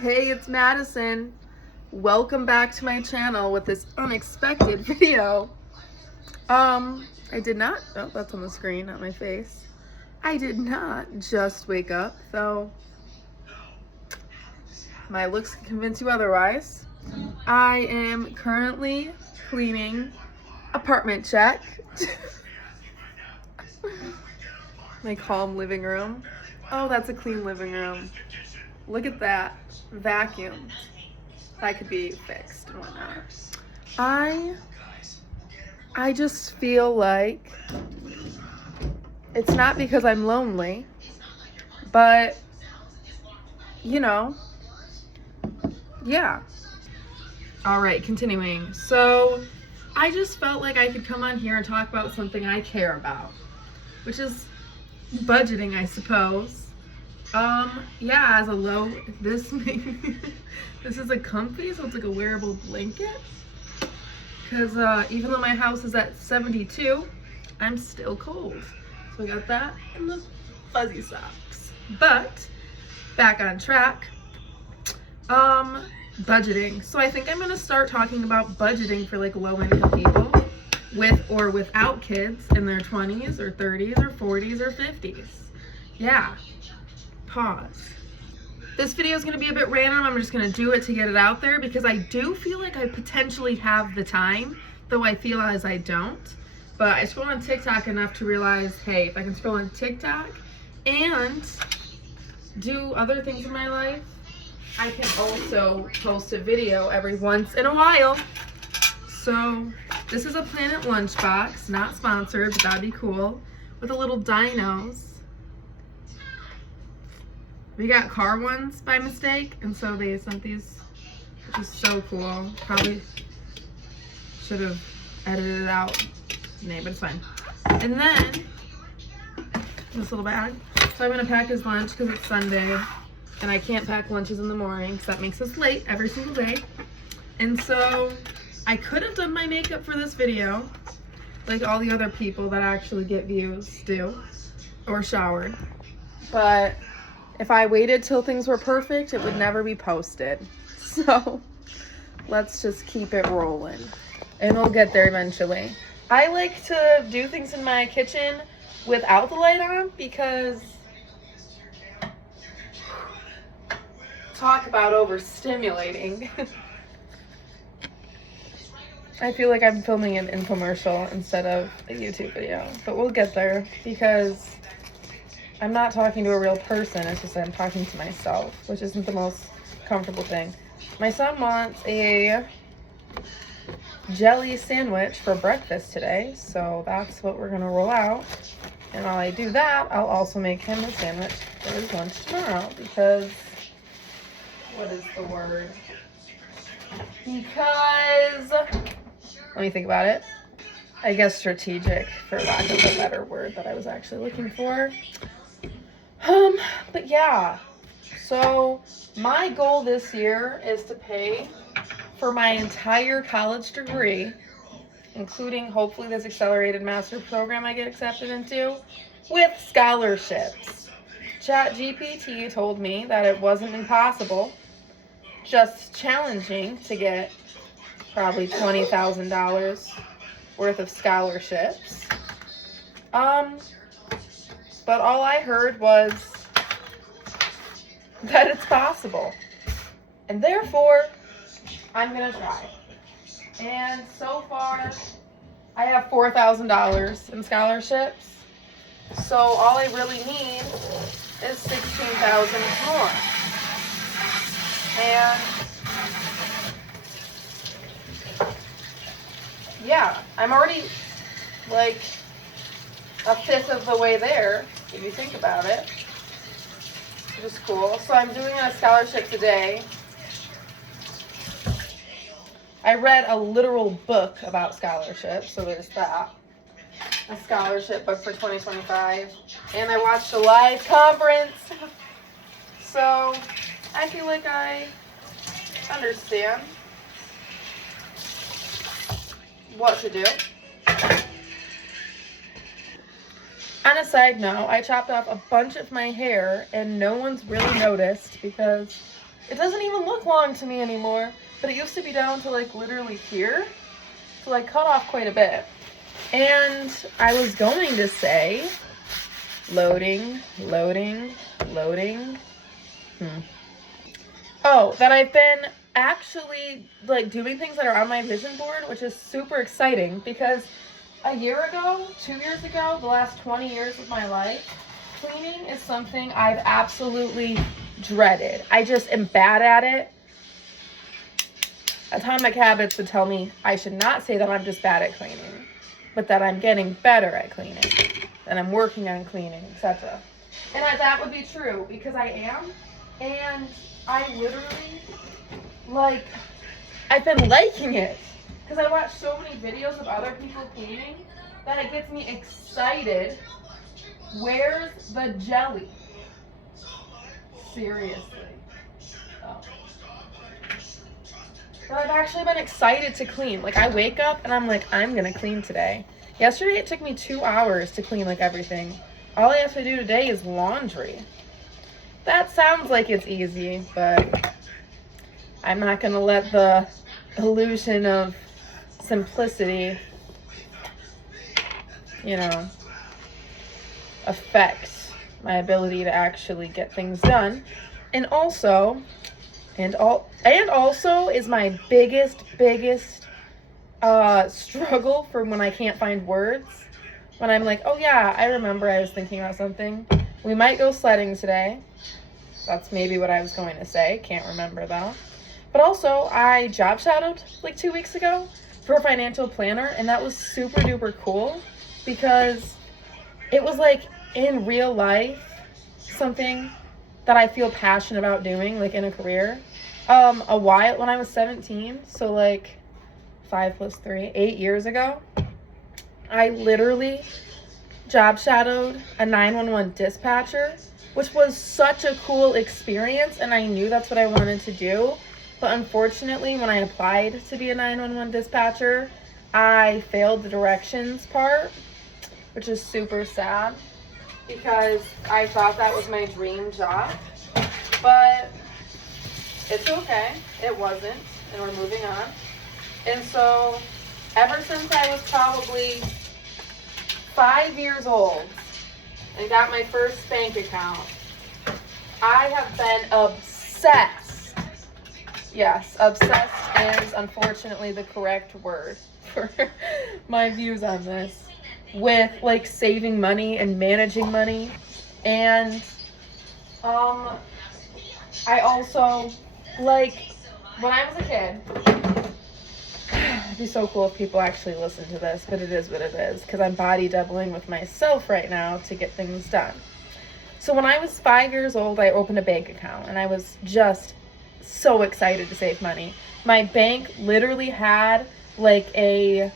Hey, it's Madison. Welcome back to my channel with this unexpected video. I did not, oh, that's on the screen, not my face. I did not just wake up, though my looks convince you otherwise. I am currently cleaning apartment check. My calm living room. Oh, that's a clean living room. Look at that. Vacuum. That could be fixed and whatnot. I just feel like it's not because I'm lonely, but yeah. All right, continuing. So I just felt like I could come on here and talk about something I care about, which is budgeting, I suppose. Yeah, as a low, this is a comfy, so it's like a wearable blanket. Because even though my house is at 72, I'm still cold. So I got that and the fuzzy socks. But back on track. Budgeting. So I think I'm gonna start talking about budgeting for like low-income people with or without kids in their 20s or 30s or 40s or 50s. Yeah. Pause. This video is going to be a bit random. I'm just going to do it to get it out there because I do feel like I potentially have the time, though I feel as I don't. But I scroll on TikTok enough to realize, hey, if I can scroll on TikTok and do other things in my life, I can also post a video every once in a while. So this is a Planet Lunchbox, not sponsored, but that'd be cool, with a little dinos. We got car ones by mistake, and so they sent these, which is so cool. Probably should have edited it out, but it's fine. And then this little bag. So I'm gonna pack his lunch because it's Sunday, and I can't pack lunches in the morning because that makes us late every single day. And so I could have done my makeup for this video, like all the other people that actually get views do, or showered, but if I waited till things were perfect, it would never be posted. So let's just keep it rolling and we'll get there eventually. I like to do things in my kitchen without the light on because talk about overstimulating. I feel like I'm filming an infomercial instead of a YouTube video, but we'll get there because I'm not talking to a real person, it's just I'm talking to myself, which isn't the most comfortable thing. My son wants a jelly sandwich for breakfast today, so that's what we're gonna roll out. And while I do that, I'll also make him a sandwich for his lunch tomorrow because, what is the word? Because, let me think about it. I guess strategic, for lack of a better word that I was actually looking for. But yeah, so my goal this year is to pay for my entire college degree, including hopefully this accelerated master program I get accepted into, with scholarships. ChatGPT told me that it wasn't impossible, just challenging to get probably $20,000 worth of scholarships. But all I heard was that it's possible. And therefore, I'm going to try. And so far, I have $4,000 in scholarships. So all I really need is $16,000 more. And yeah, I'm already like a fifth of the way there, if you think about it, which is cool. So I'm doing a scholarship today. I read a literal book about scholarships, so there's that. A scholarship book for 2025. And I watched a live conference. So I feel like I understand what to do. On a side note, I chopped off a bunch of my hair and no one's really noticed because It doesn't even look long to me anymore, but it used to be down to like literally here. So like cut off quite a bit. And I was going to say, loading. Oh, that I've been actually like doing things that are on my vision board, which is super exciting because a year ago, 2 years ago, the last 20 years of my life, cleaning is something I've absolutely dreaded. I just am bad at it. Atomic Habits would tell me I should not say that I'm just bad at cleaning, but that I'm getting better at cleaning, and I'm working on cleaning, etc. And that would be true because I am, and I literally, like, I've been liking it because I watch so many videos of other people cleaning that it gets me excited. Where's the jelly? Seriously. Oh. But I've actually been excited to clean. Like, I wake up and I'm like, I'm gonna clean today. Yesterday it took me 2 hours to clean like everything. All I have to do today is laundry. That sounds like it's easy, but I'm not gonna let the illusion of simplicity, you know, affect my ability to actually get things done. And also is my biggest struggle for when I can't find words. When I'm like, oh yeah, I remember I was thinking about something. We might go sledding today. That's maybe what I was going to say. Can't remember though. But also, I job shadowed like 2 weeks ago for a financial planner, and that was super duper cool because it was like in real life something that I feel passionate about doing, like in a career. A while when I was 17, so like 5 + 3, 8 years ago, I literally job shadowed a 911 dispatcher, which was such a cool experience, and I knew that's what I wanted to do. But unfortunately, when I applied to be a 911 dispatcher, I failed the directions part, which is super sad because I thought that was my dream job. But it's okay. It wasn't, and we're moving on. And so ever since I was probably 5 years old and got my first bank account, I have been obsessed. Yes, obsessed is unfortunately the correct word for my views on this, with like saving money and managing money. And I also, like, when I was a kid, it'd be so cool if people actually listen to this, but it is what it is, because I'm body doubling with myself right now to get things done. So when I was 5 years old, I opened a bank account, and I was just so excited to save money. My bank literally had like a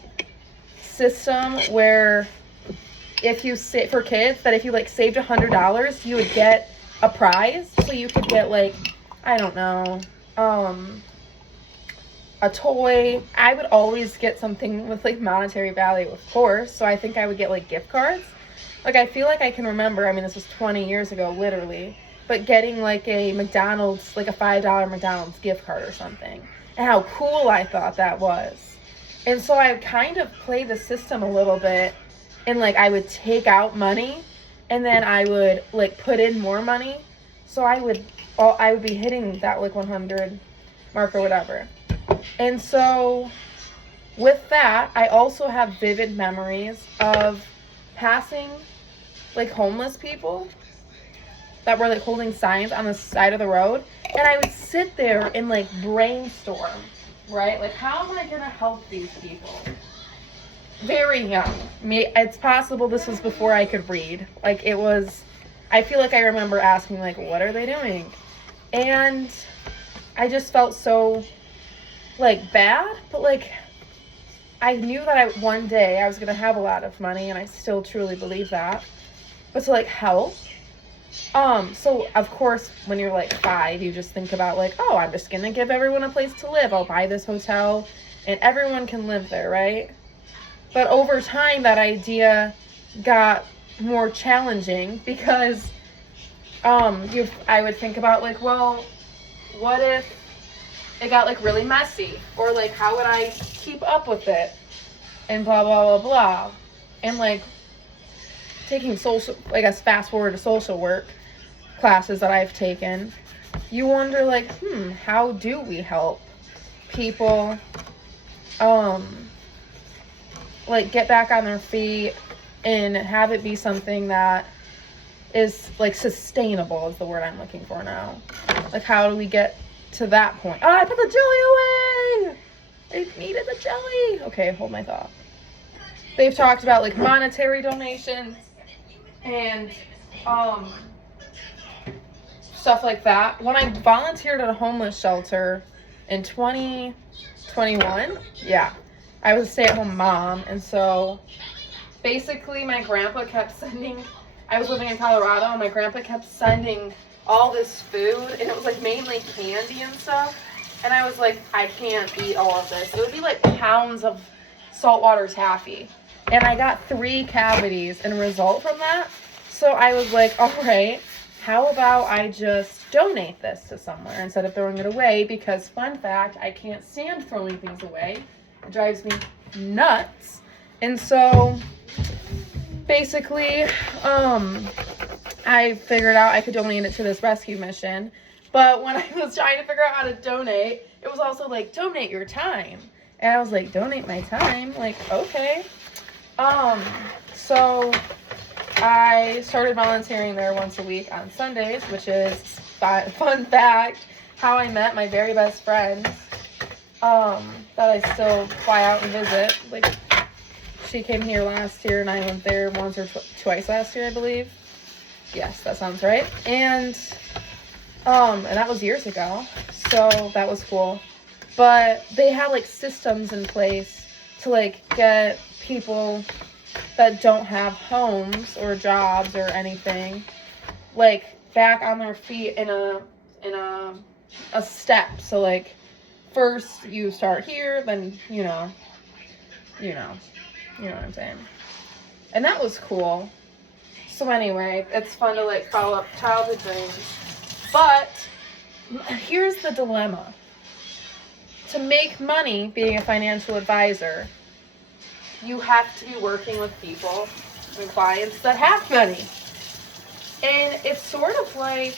system where if you for kids, that if you like saved $100, you would get a prize. So you could get like, I don't know, a toy. I would always get something with like monetary value, of course. So I think I would get like gift cards. Like, I feel like I can remember, I mean, this was 20 years ago, literally, but getting like a McDonald's, like a $5 McDonald's gift card or something, and how cool I thought that was. And so I kind of played the system a little bit, and like I would take out money and then I would like put in more money. So I would be hitting that like 100 mark or whatever. And so with that, I also have vivid memories of passing like homeless people that were like holding signs on the side of the road, and I would sit there and like brainstorm, right? Like, how am I gonna help these people? Very young. It's possible this was before I could read. Like, it was, I feel like I remember asking like, what are they doing? And I just felt so like bad, but like I knew that one day I was gonna have a lot of money, and I still truly believe that. But to like help, so of course when you're like 5, you just think about like, oh, I'm just gonna give everyone a place to live. I'll buy this hotel and everyone can live there, right? But over time, that idea got more challenging because I would think about like, well, what if it got like really messy? Or like, how would I keep up with it? And blah, blah, blah, blah. And like taking social, I guess fast forward to social work classes that I've taken, you wonder like, how do we help people like get back on their feet and have it be something that is like sustainable is the word I'm looking for now. Like, how do we get to that point? Oh, I put the jelly away! I needed the jelly! Okay, hold my thought. They've talked about like monetary donations and stuff like that. When I volunteered at a homeless shelter in 2021, yeah, I was a stay-at-home mom, and so basically my grandpa kept sending, I was living in Colorado, and my grandpa kept sending all this food, and it was like mainly candy and stuff, and I was like, I can't eat all of this. It would be like pounds of saltwater taffy, and I got 3 cavities in a result from that. So I was like, all right, how about I just donate this to somewhere instead of throwing it away? Because fun fact, I can't stand throwing things away. It drives me nuts. And so basically, I figured out I could donate it to this rescue mission. But when I was trying to figure out how to donate, it was also like, donate your time. And I was like, donate my time? Like, okay. So I started volunteering there once a week on Sundays, which is, fun fact, how I met my very best friends, that I still fly out and visit. Like, she came here last year, and I went there once or twice last year, I believe. Yes, that sounds right. And that was years ago, so that was cool. But they had, like, systems in place to, like, get people that don't have homes or jobs or anything, like, back on their feet in a step. So, like, first you start here, then, you know what I'm saying. And that was cool. So anyway, it's fun to, like, follow up childhood dreams. But here's the dilemma. To make money being a financial advisor, you have to be working with people and clients that have money. And it's sort of like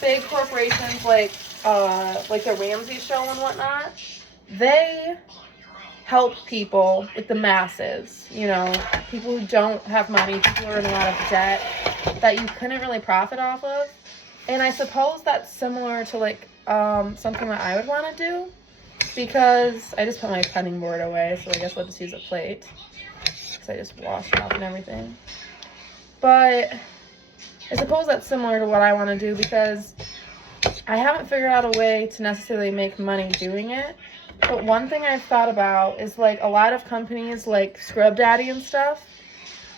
big corporations like the Ramsey Show and whatnot. They help people, like the masses, you know, people who don't have money, people who are in a lot of debt that you couldn't really profit off of. And I suppose that's similar to like something that I would want to do, because I just put my cutting board away, so I guess I'll just use a plate because I just washed it off and everything. But I suppose that's similar to what I want to do, because I haven't figured out a way to necessarily make money doing it. But one thing I've thought about is, like, a lot of companies like Scrub Daddy and stuff.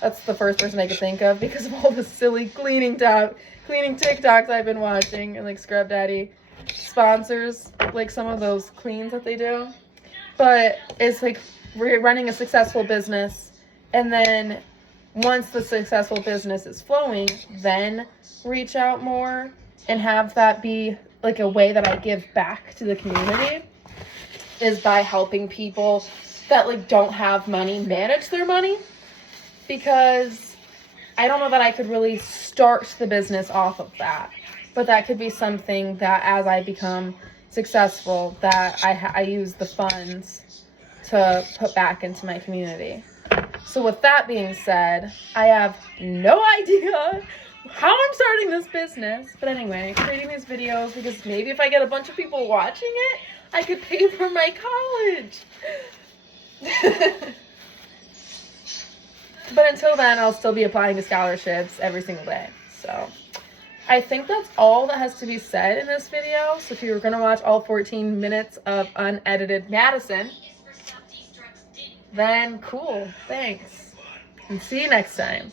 That's the first person I could think of because of all the silly cleaning TikToks I've been watching, and like Scrub Daddy sponsors like some of those cleans that they do. But it's like running a successful business, and then once the successful business is flowing, then reach out more and have that be like a way that I give back to the community, is by helping people that like don't have money manage their money. Because I don't know that I could really start the business off of that, but that could be something that as I become successful, that I use the funds to put back into my community. So with that being said, I have no idea how I'm starting this business, but anyway, creating these videos because maybe if I get a bunch of people watching it, I could pay for my college. But until then, I'll still be applying to scholarships every single day. So I think that's all that has to be said in this video. So if you were going to watch all 14 minutes of unedited Madison, then cool. Thanks. And see you next time.